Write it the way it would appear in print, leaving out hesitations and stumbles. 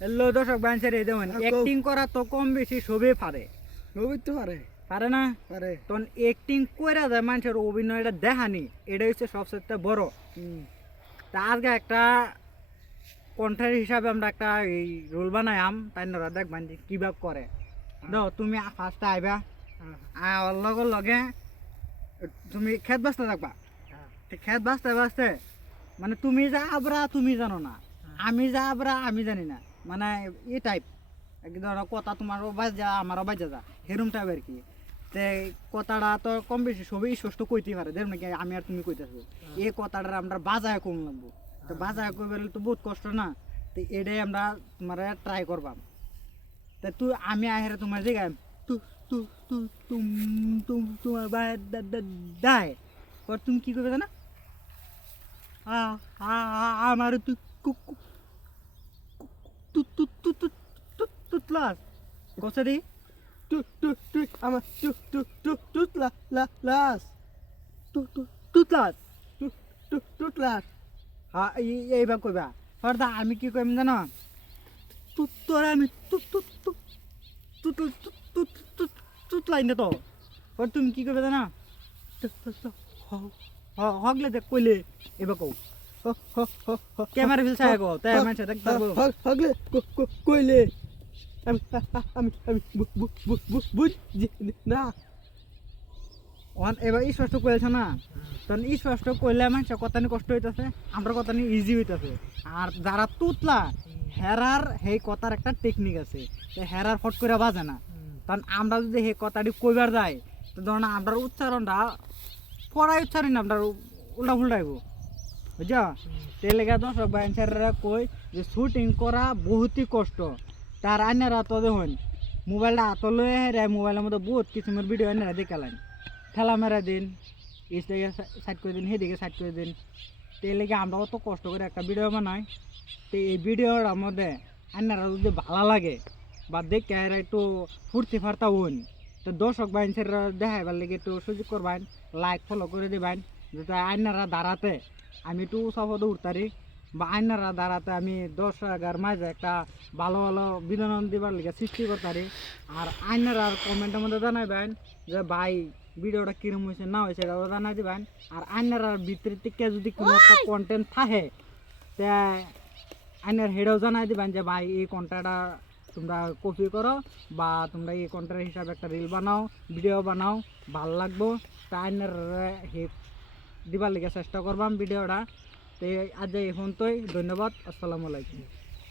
Hello দর্শক বাঞ্চার এই দেখুন অ্যাক্টিং করা তো কম বেশি সবই পারে। সবই তো পারে। পারে না? পারে। তখন অ্যাক্টিং কইরা যায় মানুষের অভিনয়টা দেখানি, এটা হচ্ছে সবচেয়ে বড়। তা আজকে একটা কন্টেন্ট হিসাবে আমরা একটা এই রোল বানাইম, তাই না? দেখবেন যে কিভাবে করে। দাও তুমি ফার্স্টে আইবা, আর লগে লগে তুমি খেত বাঁচতে থাকবা। খেত বাঁচতে বাঁচতে মানে তুমি যা আবরা তুমি জানো না, আমি যা আবরা আমি জানি না, মানে এই টাইপ ধরো কথা তোমারও বাজা আমারও বাজা যা হেরুম টাইপ আর কি। তে কথাটা তো কম বেশি সবই স্পষ্ট কইতে পারে, দেখুন নাকি আমি আর তুমি কইতেছো এই কথাটা আমরা বাজায় কম লাগবো। তো বাজায় কই বলে তো বহুত কষ্ট না, তো এটাই আমরা তোমার ট্রাই করবাম। তা তুই আমি আহেরে তোমার জায়গায় তু তু তু তুম তুম তোমার দায় পর তুমি কি করবে জানা? আমার তুই তুতলাস কষে দি আমার লাস তুতলাস টুটলাস। হ্যাঁ এইবার কইবা হরদা আমি কি কইম জানো? তোর আমি তুতলাই না তো তুমি কি করবে জানা? হগলে দেখ কইলে এবার কও ক্যামেরা ফিল ছায়া গো তাই মানুষ দেখ পারবো হগলে কইলে আমি আমি আমি বুঝছি না। এবার স্পষ্ট কইছ না, তখন স্পষ্ট কইলে মানুষের কথা নিয়ে কষ্ট হইতেছে, আমরা কথা নিয়ে ইজি হইতেছে। আর যারা তুতলা হেরার সেই কথার একটা টেকনিক আছে, হেরার ফট করে বাজে না। কারণ আমরা যদি সেই কথাটি কইবার যাই তো ধরুন আমরা উচ্চারণটা পড়াই উচ্চারণ আমরা উল্টা ফুল্টাইব, বুঝছো? সেই লেগে দর্শক বাইনসাররা কই যে শুটিং করা বহুতই কষ্ট। তার আইনারা তো দেখুন মোবাইলটা হাত লয়ে হেরে মোবাইলের মধ্যে বহুত কিসিমের ভিডিও আইনারা দেখালেন, ঠেলা মেরা দিন, ইসদিকে সাইড করে দিন, সেদিকে সাইড করে দিন। তো এই লেগে আমরা অত কষ্ট করে একটা ভিডিও বানাই। তো এই ভিডিওটার মধ্যে আইনারা যদি ভালো লাগে বা দেখে একটু ফুর্তি ফার্তা হন, তো দর্শক বাইনসাররা দেখাইবার লেগে একটু সুযোগ করবেন, লাইক ফলো করে দেবেন, যাতে আইনারা দাঁড়াতে আমি একটু উৎসাহত উঠতারি, বা আইনারা দাঁড়াতে আমি দর্শকের মাঝে একটা ভালো ভালো বিনোদন দিবার লিগে সৃষ্টি করতারি। আর আইনারা কমেন্টের মধ্যে জানাইবেন যে ভাই ভিডিওটা কিরম হয়েছে না হয়েছে এটাও জানাই দিবেন। আর আইনারা ভিতর থেকে যদি কোনো একটা কন্টেন্ট থাকে তে আইনার হেডেও জানাই দিবেন যে ভাই এই কন্টেন্টটা তোমরা কপি করো বা তোমরা এই কন্টেন্ট হিসাবে একটা রিল বানাও, ভিডিও বানাও, ভাল লাগবো। তা আইনার দিবার লিগে চেষ্টা করবাম ভিডিওটা। তো আজ এই পর্যন্তই, ধন্যবাদ, আসসালামু আলাইকুম।